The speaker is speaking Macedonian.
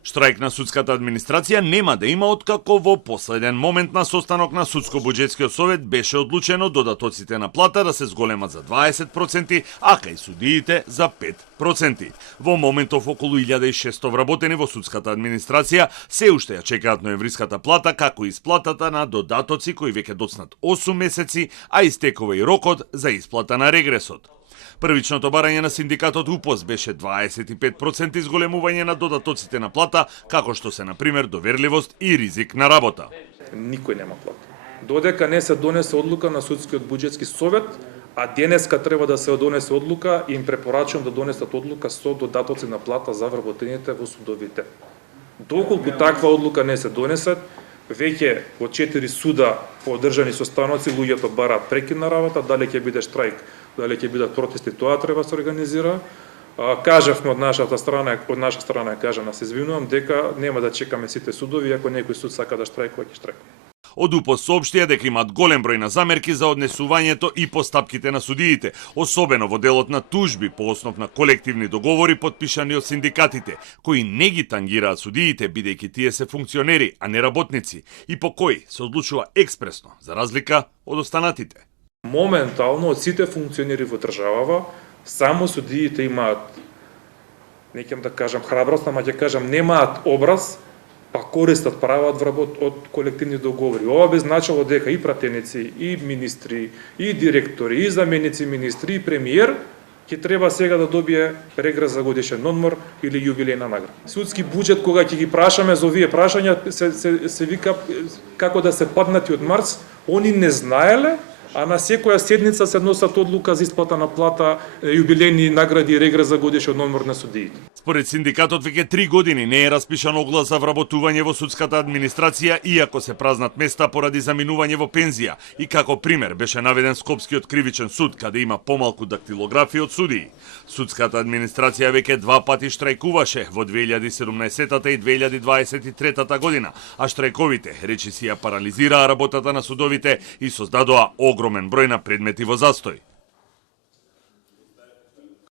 Штрајк на судската администрација нема да има откако во последен момент на состанок на Судско-буџетскиот совет беше одлучено додатоците на плата да се зголемат за 20%, а кај судиите за 5%. Во моментов околу 1600 вработени во судската администрација се уште ја чекаат ноемвриската плата, како и исплатата на додатоци кои веќе доцнат 8 месеци, а истекува и рокот за исплата на регресот. Првичното барање на синдикатот УПОС беше 25% изголемување на додатоците на плата, како што се, например, доверливост и ризик на работа. Никој нема плата. Додека не се донесе одлука на Судскиот буџетски совет, а денеска треба да се донесе одлука, им препорачувам да донесат одлука со додатоци на плата за вработените во судовите. Доколку таква одлука не се донесат, веќе во 4 суда по одржани состаноци луѓето бараат прекин на работа, дали ќе биде штрајк, дали ќе бидат протести, тоа треба да се организира. Кажавме од наша страна кажана, се извинувам, дека нема да чекаме сите судови, ако некој суд сака да штрајкува, ќе штрајкува. Од УПОС соопштија дека имаат голем број на замерки за однесувањето и постапките на судиите, особено во делот на тужби по основ на колективни договори подпишани од синдикатите, кои не ги тангираат судиите, бидејќи тие се функционери, а не работници, и по кои се одлучува експресно, за разлика од останатите. Моментално од сите функционери во државава, само судиите имаат, не ќе да кажам храброст, ама ќе кажам немаат образ, па користат права од колективни договори. Ова би значило дека и пратеници, и министри, и директори, и заменици министри, и премиер ќе треба сега да добие регрес за годишен одмор или јубилејна награда. Судски буџет, кога ќе ги прашаме за овие прашања, се вика како да се паднати од Марс, они не знаеле, а на секоја седница се носат одлука за исплата на плата, јубилејни награди и регрес за годишен одмор на судиите. Според синдикатот веќе 3 години не е распишан оглас за вработување во судската администрација, иако се празнат места поради заминување во пензија, и како пример беше наведен Скопскиот кривичен суд, каде има помалку дактилографи од судии. Судската администрација веќе 2 пати штрајкуваше во 2017 и 2023 година, а штрајковите речиси ја парализираа работата на судовите и создадоа огромен број на предмети во застој.